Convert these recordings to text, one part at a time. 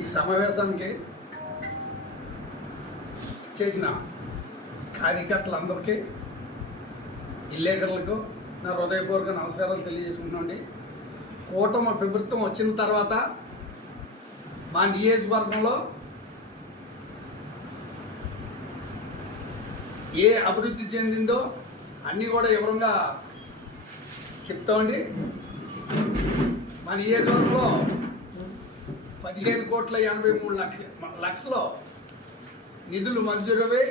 ఈ సమావేశానికి చేసిన కార్యకర్తలందరికీ ఇల్లేకర్లకు నా హృదయపూర్వక నమస్కారాలు తెలియజేసుకుంటున్నాండి కూటమి ప్రభుత్వం వచ్చిన తర్వాత మా నియోజకవర్గంలో ఏ అభివృద్ధి చెందిందో అన్నీ కూడా వివరంగా చెప్తామండి. మా నియోజకవర్గంలో పదిహేను కోట్ల ఎనభై మూడు లక్ష లక్షలు నిధులు మంజూరవే.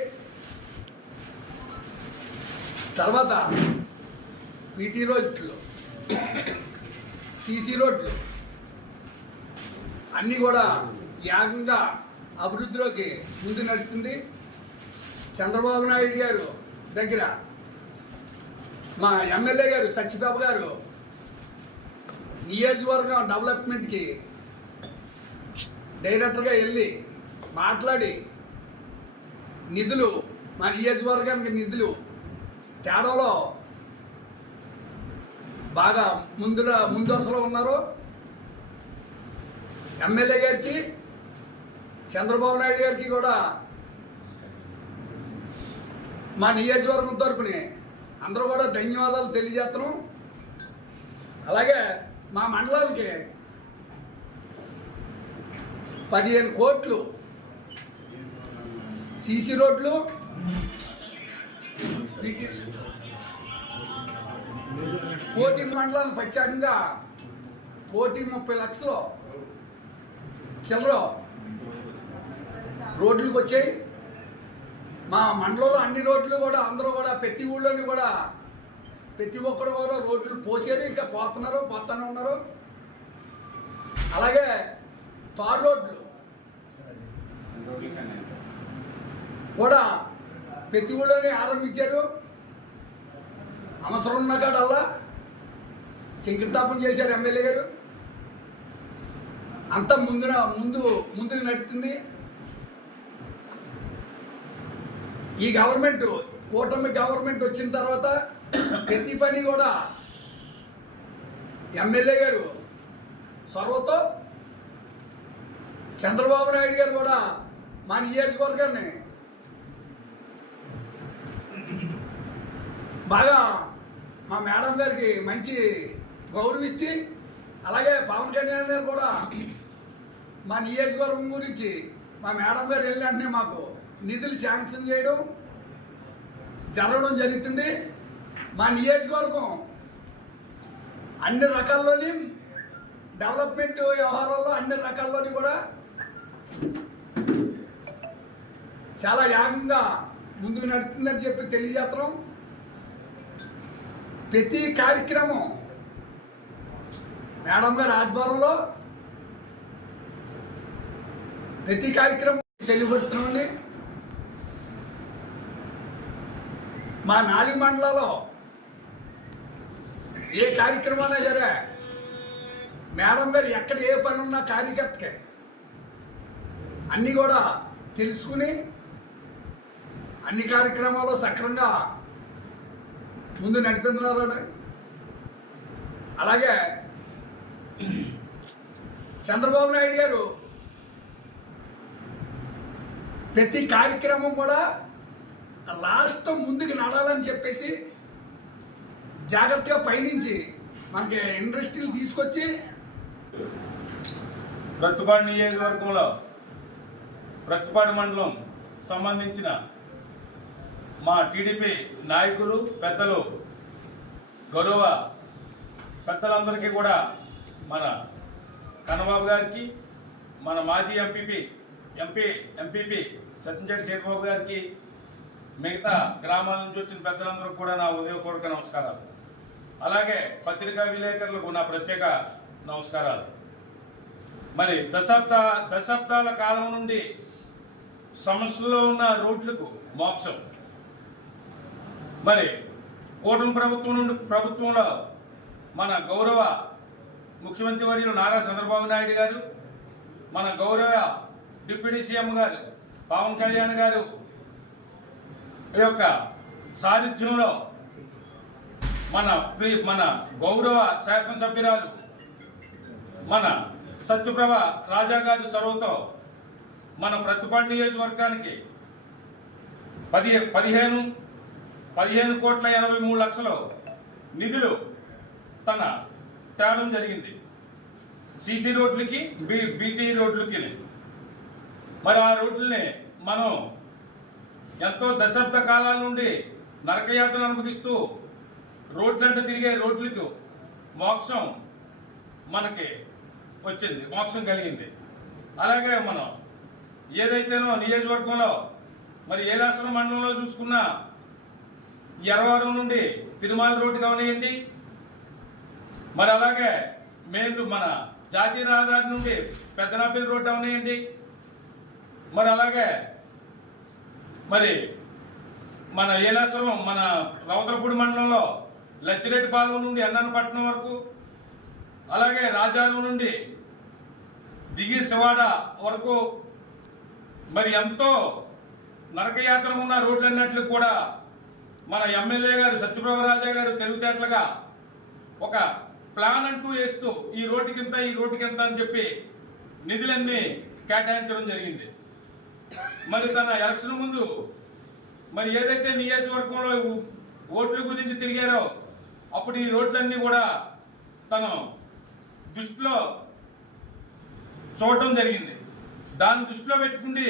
తర్వాత పీటీ రోడ్లు సీసీ రోడ్లు అన్నీ కూడా యాగంగా అభివృద్ధిలోకి ముందు నడుస్తుంది. చంద్రబాబు నాయుడు గారు దగ్గర మా ఎమ్మెల్యే గారు సత్యబాబు గారు నియోజకవర్గం డెవలప్మెంట్కి డైరెక్టర్గా వెళ్ళి మాట్లాడి నిధులు మా నియోజకవర్గానికి నిధులు తేడాలో బాగా ముందు ముందరసలో ఉన్నారు. ఎమ్మెల్యే గారికి చంద్రబాబు నాయుడు గారికి కూడా మా నియోజకవర్గం తరపుని అందరూ కూడా ధన్యవాదాలు తెలియజేస్తున్నాం. అలాగే మా మండలానికి పదిహేను కోట్లు. సీసీ రోడ్లు. కోటి మండలాన్ని ప్రత్యేకంగా కోటి ముప్పై లక్షలు చిల్లర రోడ్లకు వచ్చాయి. మా మండలంలో అన్ని రోడ్లు కూడా అందరూ కూడా ప్రతి ఊళ్ళోని కూడా ప్రతి ఒక్కరు కూడా రోడ్లు పోసారు ఇంకా పోతున్నారు పోతూనే ఉన్నారు. అలాగే తార్ రోడ్లు. కూడా ప్రతి ఊళ్ళోనే ఆరంభించారు. అవసరం ఉన్న కాడల్లా శంకుస్థాపన చేశారు ఎమ్మెల్యే గారు. అంతా ముందున ముందు ముందుకు నడుస్తుంది. ఈ గవర్నమెంట్ కూటమి గవర్నమెంట్ వచ్చిన తర్వాత ప్రతి పని కూడా ఎమ్మెల్యే గారు చొరవతో చంద్రబాబు నాయుడు గారు కూడా మా నియోజకవర్గాన్ని. బాగా మా మేడం గారికి మంచి గౌరవిచ్చి అలాగే పవన్ కళ్యాణ్ గారు కూడా మా నియోజకవర్గం గురించి మా మేడం గారు వెళ్ళిన వెంటనే మాకు నిధులు శాంక్షన్ చేయడం జరగడం జరుగుతుంది. మా నియోజకవర్గం అన్ని రకాల్లోని డెవలప్మెంట్ వ్యవహారాల్లో అన్ని రకాల్లోని కూడా చాలా యాగంగా ముందుకు నడుతుందని చెప్పి తెలియజేస్తాం ప్రతి కార్యక్రమం మేడం గారి ఆధ్వర్యంలో ప్రతి కార్యక్రమం తెలియబడుతున్నామండి మా నాలుగు మండలాల్లో ఏ కార్యక్రమాలైనా సరే మేడం గారు ఎక్కడ ఏ పని ఉన్నా కార్యకర్తకి. అన్నీ కూడా తెలుసుకుని అన్ని కార్యక్రమాలు సక్రమంగా ముందు నడిపిస్తున్నారు అలాగే చంద్రబాబు నాయుడు గారు ప్రతి కార్యక్రమం కూడా రాష్ట్రం ముందుకు నడాలని చెప్పేసి జాగ్రత్తగా పయనించి మనకి ఇండస్ట్రీలు తీసుకొచ్చి ప్రతిపాడు నియోజకవర్గంలో ప్రతిపాడు మండలం సంబంధించిన మా టీడీపీ నాయకులు పెద్దలు గౌరవ పెద్దలందరికీ కూడా మన కన్నబాబు గారికి మన మాజీ MPP MP MPP Satyamcheti Sekharababu గారికి మిగతా గ్రామాల నుంచి వచ్చిన పెద్దలందరూ కూడా నా ఉదయపూర్వక నమస్కారాలు. అలాగే పత్రికా విలేకరులకు నా ప్రత్యేక నమస్కారాలు. మరి దశాబ్ద దశాబ్దాల కాలం నుండి సమస్యలో ఉన్న రోడ్లకు మోక్షం. మరి కూటమి ప్రభుత్వం నుండి ప్రభుత్వంలో మన గౌరవ ముఖ్యమంత్రి వర్యులు నారా చంద్రబాబు నాయుడు గారు మన గౌరవ డిప్యూటీ సీఎం గారు పవన్ కళ్యాణ్ గారు ఈ యొక్క సారథ్యంలో మన మన గౌరవ శాసనసభ్యురాలు మన సత్యప్రభ రాజా గారి చొరవతో మన ప్రతిపాడు నియోజకవర్గానికి పది పదిహేను పదిహేను కోట్ల ఎనభై మూడు లక్షలు నిధులు తన తేవడం జరిగింది. సీసీ రోడ్లకి బీ బీటీ రోడ్లకి. మరి ఆ రోడ్లని మనం ఎంతో దశాబ్ద కాలాల నుండి నరకయాత్ర అనుభవిస్తూ రోడ్లంట తిరిగే రోడ్లకు మోక్షం మనకి వచ్చింది మోక్షం కలిగింది. అలాగే మనం ఏదైతేనో నియోజకవర్గంలో మరి ఏలాసన మండలంలో చూసుకున్నా ఎర్రవరం నుండి తిరుమల రోడ్డు కావనియండి మరి అలాగే మేము మన జాతీయ రహదారి నుండి పెద్దనాపల్లి రోడ్డు అవనియండి మరి అలాగే మరి మన ఏలాశ్రమం మన రవతలపూడి మండలంలో లచ్చిరెడ్డిపాలెం నుండి అన్నపట్నం వరకు అలాగే రాజాను నుండి దిగి శివాడ వరకు మరి ఎంతో నరకయాత్ర ఉన్న రోడ్లన్నింటికి కూడా మన ఎమ్మెల్యే గారు సత్యప్రభరాజా గారు తెలివితేటలుగా ఒక ప్లాన్ అంటూ వేస్తూ ఈ రోడ్డుకింత ఈ రోడ్డుకింత అని చెప్పి నిధులన్నీ కేటాయించడం జరిగింది. మరి తన ఎలక్షన్ ముందు మరి ఏదైతే నియోజకవర్గంలో ఓట్ల గురించి తిరిగారో అప్పుడు ఈ రోడ్లన్నీ కూడా తను దృష్టిలో చూడటం జరిగింది. దాన్ని దృష్టిలో పెట్టుకుండి